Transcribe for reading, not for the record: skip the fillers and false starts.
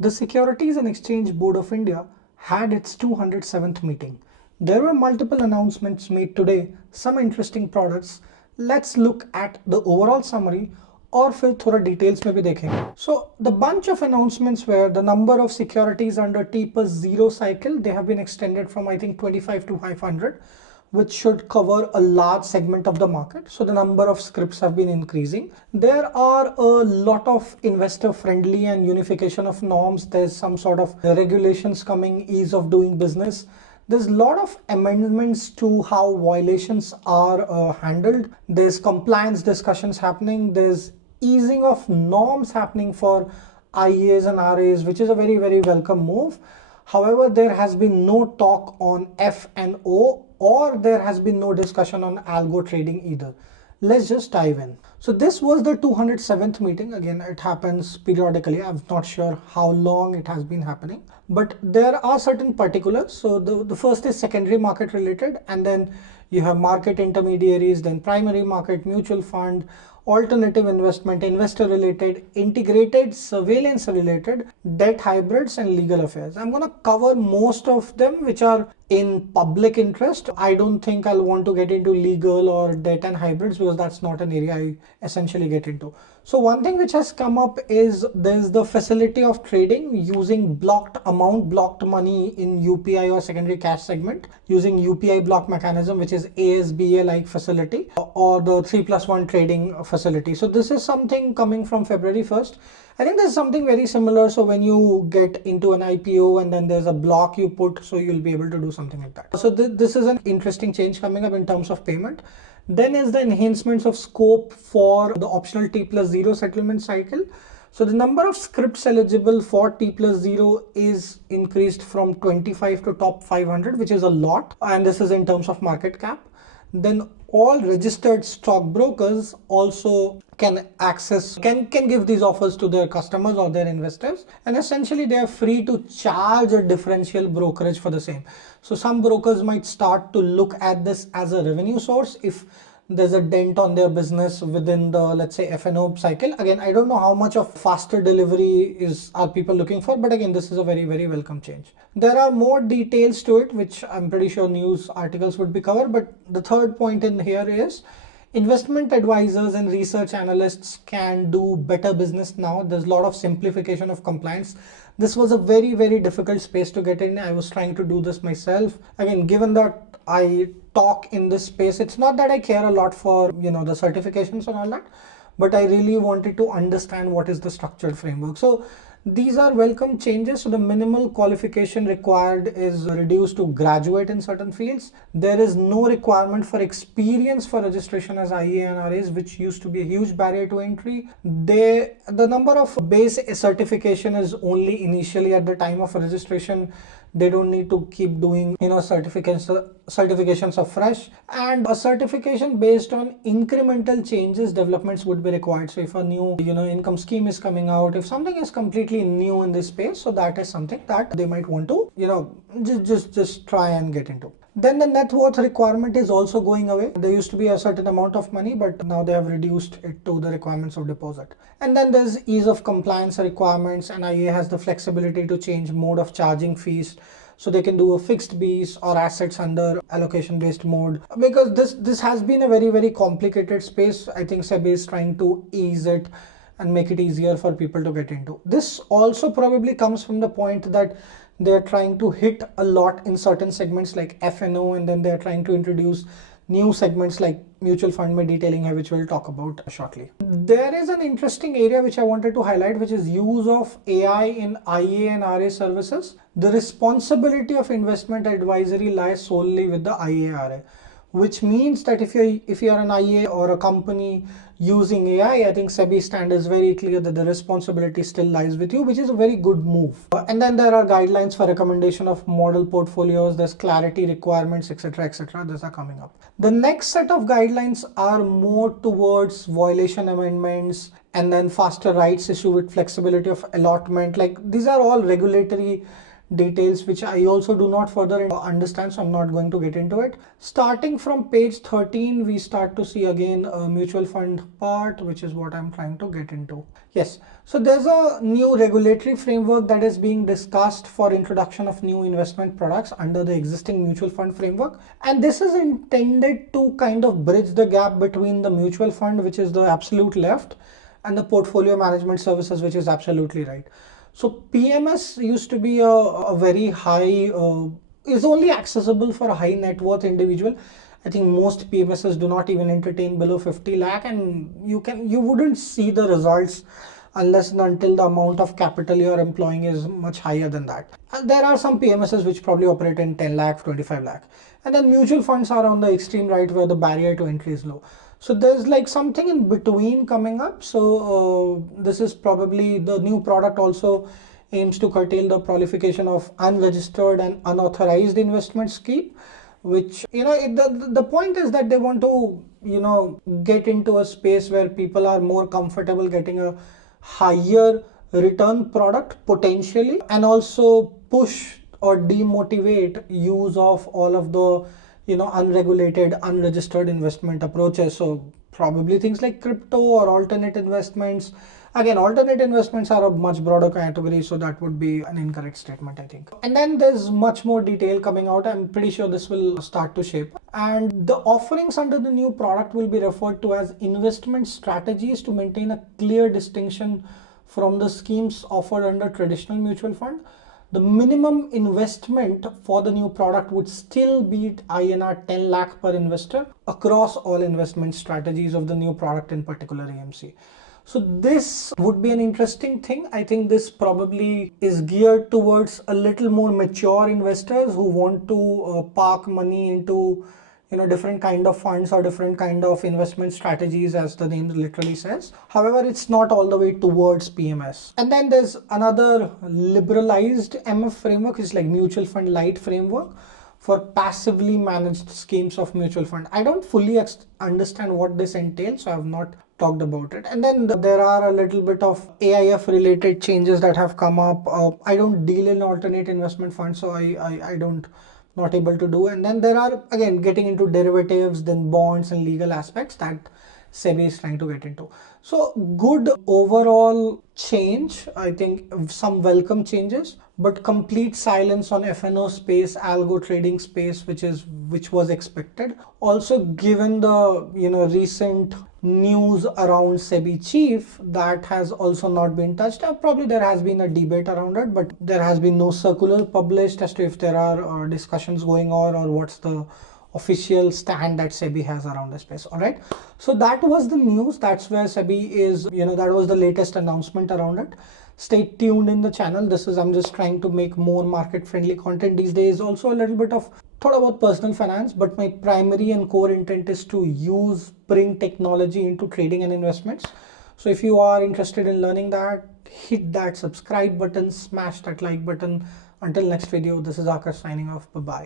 The Securities and Exchange Board of India had its 207th meeting. There were multiple announcements made today, some interesting products. Let's look at the overall summary और फिर थोड़ा details में भी देखेंगे. So the bunch of announcements were the number of securities under T+0 cycle, they have been extended from I think 25 to 500, which should cover a large segment of the market. So the number of scripts have been increasing. There are a lot of investor friendly and unification of norms. There's some sort of regulations coming, ease of doing business. There's a lot of amendments to how violations are handled. There's compliance discussions happening. There's easing of norms happening for IAs and RAs, which is a very welcome move. However, there has been no talk on F&O, or there has been no discussion on algo trading either. Let's just dive in. So this was the 207th meeting. Again, it happens periodically. I'm not sure how long it has been happening, but there are certain particulars. So the first is secondary market related, and then you have market intermediaries, then primary market, mutual fund, alternative investment, investor related, integrated, surveillance related, debt hybrids, and legal affairs. I'm going to cover most of them which are in public interest. I don't think I'll want to get into legal or debt and hybrids because that's not an area I essentially get into. So one thing which has come up is there's the facility of trading using blocked money in UPI or secondary cash segment using UPI Block Mechanism, which is ASBA like facility, or the 3+1 trading facility. So this is something coming from February 1st. I think there's something very similar. So when you get into an IPO and then there's a block you put, so you'll be able to do something like that. So this is an interesting change coming up in terms of payment. Then is the enhancements of scope for the optional T+0 settlement cycle. So the number of scripts eligible for T+0 is increased from 25 to top 500, which is a lot. And this is in terms of market cap. Then all registered stockbrokers also can give these offers to their customers or their investors, and essentially they are free to charge a differential brokerage for the same. So some brokers might start to look at this as a revenue source if there's a dent on their business within the, let's say, F&O cycle. Again, I don't know how much of faster delivery are people looking for, but again, this is a very welcome change. There are more details to it, which I'm pretty sure news articles would be covered. But the third point in here is investment advisors and research analysts can do better business now. There's a lot of simplification of compliance. This was a very difficult space to get in. I was trying to do this myself. Again, given that I talk in this space, it's not that I care a lot for, the certifications and all that, but I really wanted to understand what is the structured framework. So these are welcome changes. So the minimal qualification required is reduced to graduate in certain fields. There is no requirement for experience for registration as IA and RAs, which used to be a huge barrier to entry. The number of base certification is only initially at the time of registration. They don't need to keep doing certifications afresh, and a certification based on incremental changes developments would be required. So if a new income scheme is coming out, if something is completely new in this space, so that is something that they might want to just try and get into. Then the net worth requirement is also going away. There used to be a certain amount of money, but now they have reduced it to the requirements of deposit. And then there's ease of compliance requirements, and IA has the flexibility to change mode of charging fees. So they can do a fixed fees or assets under allocation based mode, because this has been a very complicated space. I think SEBI is trying to ease it and make it easier for people to get into. This also probably comes from the point that they're trying to hit a lot in certain segments like F&O, and then they're trying to introduce new segments like mutual fund में detailing है, which we'll talk about shortly. There is an interesting area which I wanted to highlight, which is use of AI in IA and RA services. The responsibility of investment advisory lies solely with the IA RA, which means that if you're an IA or a company using AI, I think SEBI stand is very clear that the responsibility still lies with you, which is a very good move. And then there are guidelines for recommendation of model portfolios. There's clarity requirements, etc. These are coming up. The next set of guidelines are more towards violation amendments, and then faster rights issue with flexibility of allotment. Like these are all regulatory details which I also do not further understand, so I'm not going to get into it. Starting from page 13, we start to see again a mutual fund part, which is what I'm trying to get into. Yes, so there's a new regulatory framework that is being discussed for introduction of new investment products under the existing mutual fund framework, and this is intended to kind of bridge the gap between the mutual fund, which is the absolute left, and the portfolio management services, which is absolutely right. So PMS used to be a very high, is only accessible for a high net worth individual. I think most PMSs do not even entertain below 50 lakh, and you wouldn't see the results unless and until the amount of capital you're employing is much higher than that. And there are some PMSs which probably operate in 10 lakh, 25 lakh. And then mutual funds are on the extreme right where the barrier to entry is low. So there's like something in between coming up. So this is probably the new product also aims to curtail the proliferation of unregistered and unauthorized investment scheme, which, the point is that they want to, get into a space where people are more comfortable getting a higher return product potentially, and also push or demotivate use of all of the unregulated, unregistered investment approaches. So probably things like crypto or alternate investments. Again, alternate investments are a much broader category, so that would be an incorrect statement, I think. And then there's much more detail coming out. I'm pretty sure this will start to shape. And the offerings under the new product will be referred to as investment strategies to maintain a clear distinction from the schemes offered under traditional mutual fund. The minimum investment for the new product would still be INR 10 lakh per investor across all investment strategies of the new product, in particular AMC. So this would be an interesting thing. I think this probably is geared towards a little more mature investors who want to park money into different kind of funds or different kind of investment strategies, as the name literally says. However, it's not all the way towards PMS. And then there's another liberalized MF framework, is like mutual fund light framework for passively managed schemes of mutual fund. I don't fully understand what this entails, so I have not talked about it. And then there are a little bit of AIF related changes that have come up. I don't deal in alternate investment funds, so I don't not able to do. And then there are, again, getting into derivatives, then bonds and legal aspects that SEBI is trying to get into. So good overall change, I think some welcome changes, but complete silence on FNO space, algo trading space, which was expected. Also, given the recent news around SEBI chief, that has also not been touched. Probably there has been a debate around it, but there has been no circular published as to if there are discussions going on or what's the official stand that SEBI has around the space. All right, so that was the news. That's where SEBI is, that was the latest announcement around it. Stay tuned in the channel. I'm just trying to make more market friendly content these days. Also a little bit of thought about personal finance, but my primary and core intent is to bring technology into trading and investments. So if you are interested in learning that, hit that subscribe button, smash that like button. Until next video, this is Akash signing off. Bye bye.